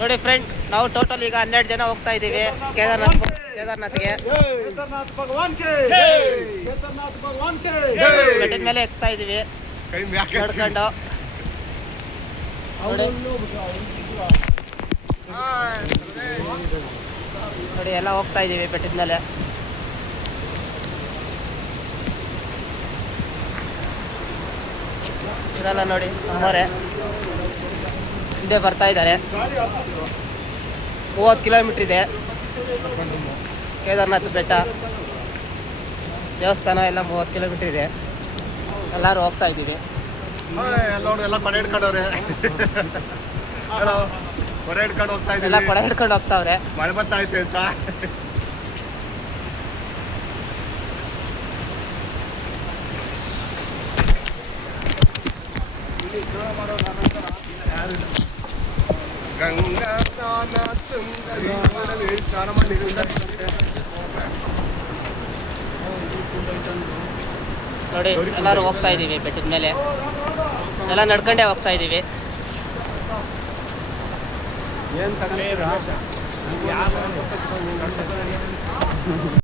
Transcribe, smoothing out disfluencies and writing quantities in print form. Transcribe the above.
ನೋಡಿ ಫ್ರೆಂಡ್, ನಾವು ಟೋಟಲ್ ಈಗ 12 ಜನ ಹೋಗ್ತಾ ಇದ್ದೀವಿ ಕೇದಾರ್ನಾಥ್ಗೆ. ಬೆಟ್ಟದ ಮೇಲೆ ಎಕ್ತಾ ಇದ್ದೀವಿ ನಡ್ಕೊಂಡು. ನೋಡಿ ಎಲ್ಲ ಹೋಗ್ತಾ ಇದ್ದೀವಿ ಬೆಟ್ಟದ ಮೇಲೆ. ಇರಲ್ಲ ನೋಡಿ ಅಮ್ಮೋರೆ ಹಿಂದೆ ಬರ್ತಾ ಇದ್ದಾರೆ. 30 ಕಿಲೋಮೀಟ್ರ್ ಇದೆ ಕೇದಾರ್ನಾಥ್ ಬೆಟ್ಟ. ದೇವಸ್ಥಾನ ಎಲ್ಲ 30 ಕಿಲೋಮೀಟ್ರ್ ಇದೆ. ಎಲ್ಲರೂ ಹೋಗ್ತಾ ಇದ್ದೀವಿ. ಎಲ್ಲ ಕೊಡೆ ಹಿಡ್ಕೊಂಡವ್ರೆ, ಕೊಡೆ ಹಿಡ್ಕೊಂಡು ಹೋಗ್ತಾ ಇದ್ದೀವಿ. ಎಲ್ಲ ಕೊಡೆ ಹಿಡ್ಕೊಂಡು ಹೋಗ್ತಾವ್ರೆ. ಮಳೆ ಬರ್ತಾ ಐತೆ ಅಂತ. ಗಂಗಾ ಸ್ನಾನ ಸ್ನಾನ ಮಾಡಿ ನೋಡಿ ಎಲ್ಲರೂ ಹೋಗ್ತಾ ಇದ್ದೀವಿ ಬೆಟ್ಟದ ಮೇಲೆ. ಎಲ್ಲ ನಡ್ಕೊಂಡೇ ಹೋಗ್ತಾ ಇದ್ದೀವಿ. ಏನು